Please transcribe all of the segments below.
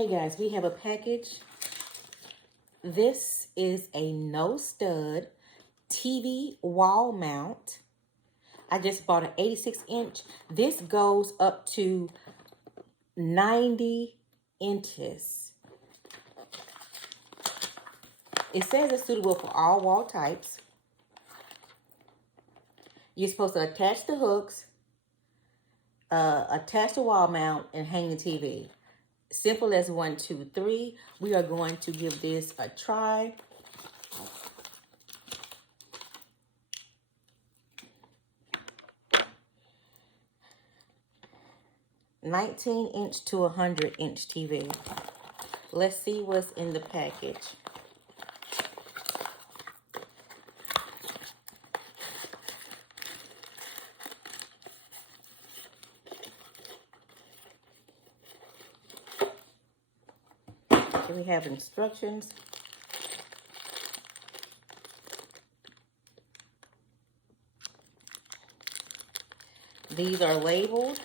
Hey guys, we have a package. This is a no stud TV wall mount. I just bought an 86-inch. This goes up to 90 inches. It says it's suitable for all wall types. You're supposed to attach the hooks, attach the wall mount, and hang the TV. Simple as 1, 2, 3. We are going to give this a try. $19-inch to 100-inch TV. Let's see what's in the package. Here we have instructions. These are labeled.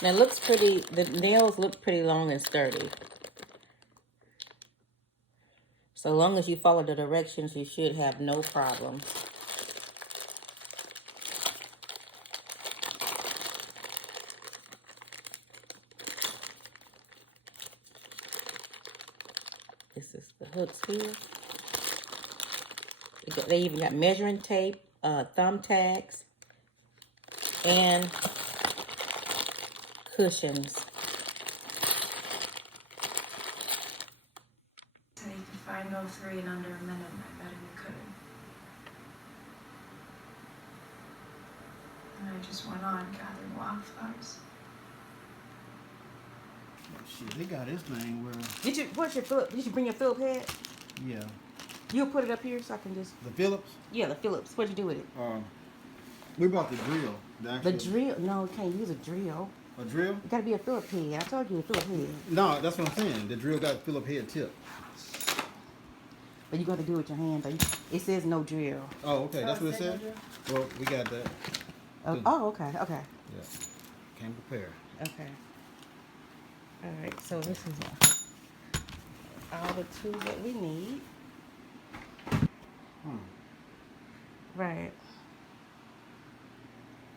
Now it looks pretty, the nails look pretty long and sturdy. So long as you follow the directions, you should have no problem. This is the hooks here. They even got measuring tape, thumbtacks, and cushions. So you can find all three in under a minute, and I bet you could. And I just went on gathering wildflowers. Shit, they got this thing where... What's your Phillips? Did you bring your Phillips head? Yeah. You'll put it up here so I can just... The Phillips? Yeah, the Phillips. What'd you do with it? We bought the drill. The drill? No, you can't use a drill. A drill? It gotta be a Phillips head. I told you a Phillips head. No, that's what I'm saying. The drill got a Phillips head tip. But you got to do it with your hands. It says no drill. Oh, okay. That's what it said? Well, we got that. Oh, okay. Okay. Yeah. Came prepared. Okay. All right. So this is all the tools that we need. Right.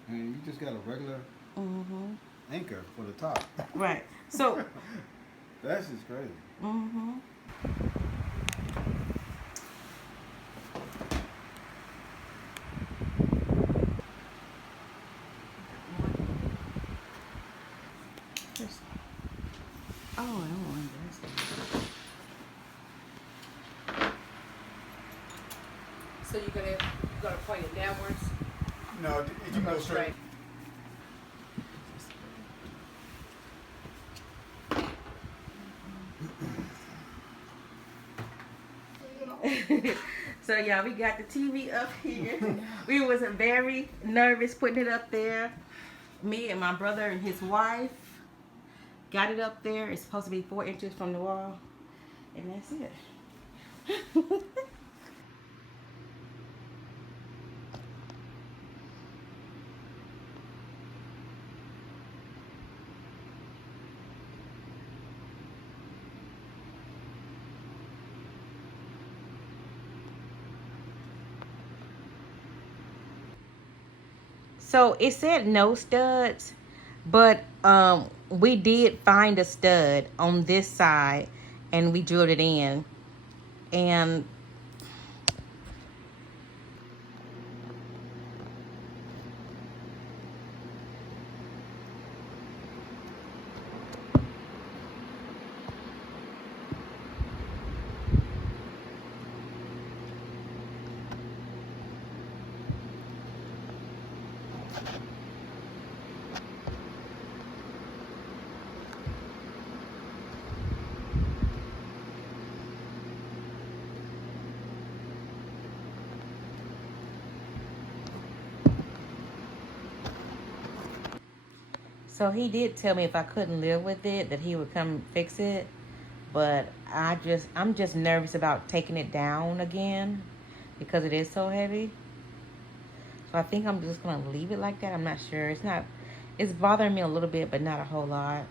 And you just got a regular anchor for the top. Right. So. That's just crazy. Oh, I don't want this. So you're gonna point it downwards? No, you can go straight. So yeah, we got the TV up here. We was very nervous putting it up there. Me and my brother and his wife got it up there. It's supposed to be 4 inches from the wall, and that's it. So it said no studs, but we did find a stud on this side, and we drilled it in, and so he did tell me if I couldn't live with it, that he would come fix it. But I'm just nervous about taking it down again because it is so heavy. So I think I'm just gonna leave it like that. I'm not sure. It's bothering me a little bit, but not a whole lot.